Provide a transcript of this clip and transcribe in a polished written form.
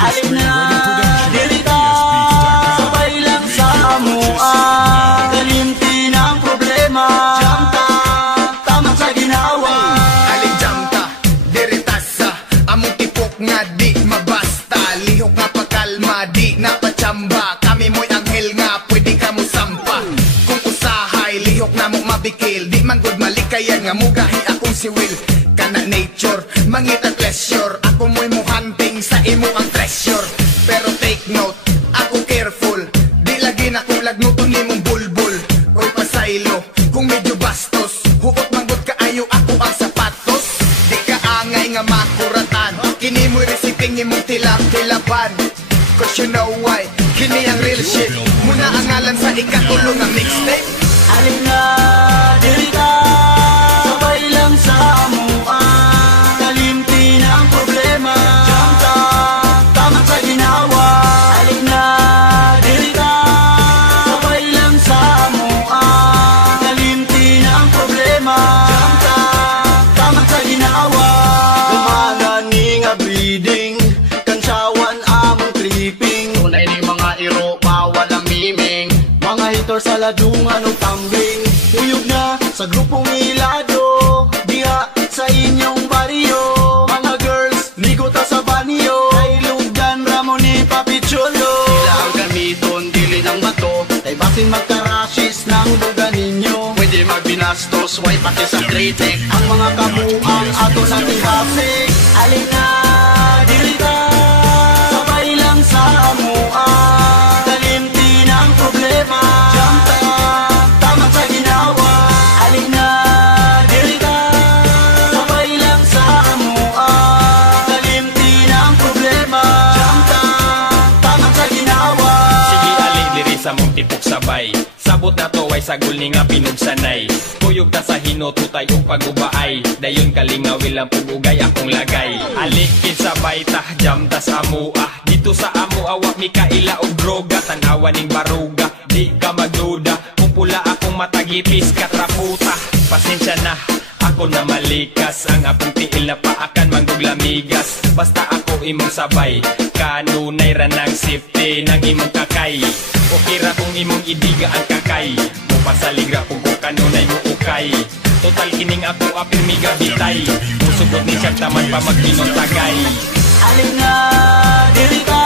Alin na diri ka, sabay lang sa amua. Kalimti ng problema, jamta, tama sa ginawa. Alin jamta, diri tasa, among tipok nga di mabasta. Lihok nga pagkalma, di napachamba. Kami mo'y anghel nga, pwede ka mo sampa. Kung usahay, lihok na mo mabikil. Di man good malikayan nga mugahi akong si Will. Kana nature, mangita pleasure. Ako mo'y mo hunting sa imo ang treasure. Pero take note, ako careful. Di lagi na kung lagnuton ni mong bulbul. Oy pasaylo, kung medyo bastos. Hukot manggot ka ayo ako ang sapatos. Di ka angay nga makuratan. Kini mo'y resiping imong tilap-tilapan. Cause you know why, kini ang real shit. Muna ang ngalan sa ikatulong ng mixtape. Alin na diri ka, sabay lang sa amua. Kalimti ng problema, jamta, tama sa ginawa. Alin na diri ka, sabay lang sa amua. Kalimti ng problema, jamta, tama sa ginawa. Gumana ni nga breeding, kansyawan among tripping. Tunay ni mga iro, mawalang miming. Mga hitor sa ladungan o tambing. Uyog na sa grupong ilado, diha sa inyong baryo. Mga girls, ligota sa banyo. Ay lugdan, ramon ni Papicholo. Sila ang gamiton, dili ng bato. Ay basin magkarashis ng lugar ninyo. Pwede magbinastos, way pati sa kritik. Ang mga kabuang ato nating hasik. Alin na dili ka, sabay lang sa amua. Kalimti ng problema, jamta, tama sa ginawa. Alin na diri ka, sabay lang sa amua. Kalimti ng problema, jamta, tama sa ginawa. Sige ali diri sa mong tipok sabay. Sabot na to ay sagol ni nga pinugsanay. Kuyog ta sa hinotutay o pagubaay. Dayon kalingawil ang pugugay akong lagay. Alikid sabay tah jam tas amua. Dito sa amua wak mi kaila og droga. Tanawa ning baruga, di ka magduda. Kung pula akong matagipis katraputa. Pasensya na, ako na malikas. Ang akong tiil na paakan manggugulamigas. Basta ako imong sabay, kanunay ra ng safety ng imong kakay. Okay ra kung imong idiga ang kakay. Mupasaligra kung kanunay mo ukay. Total kining ako apil miga bitay. Musugot ni siyang taman pa magkinong tagay. Alin na diri ka,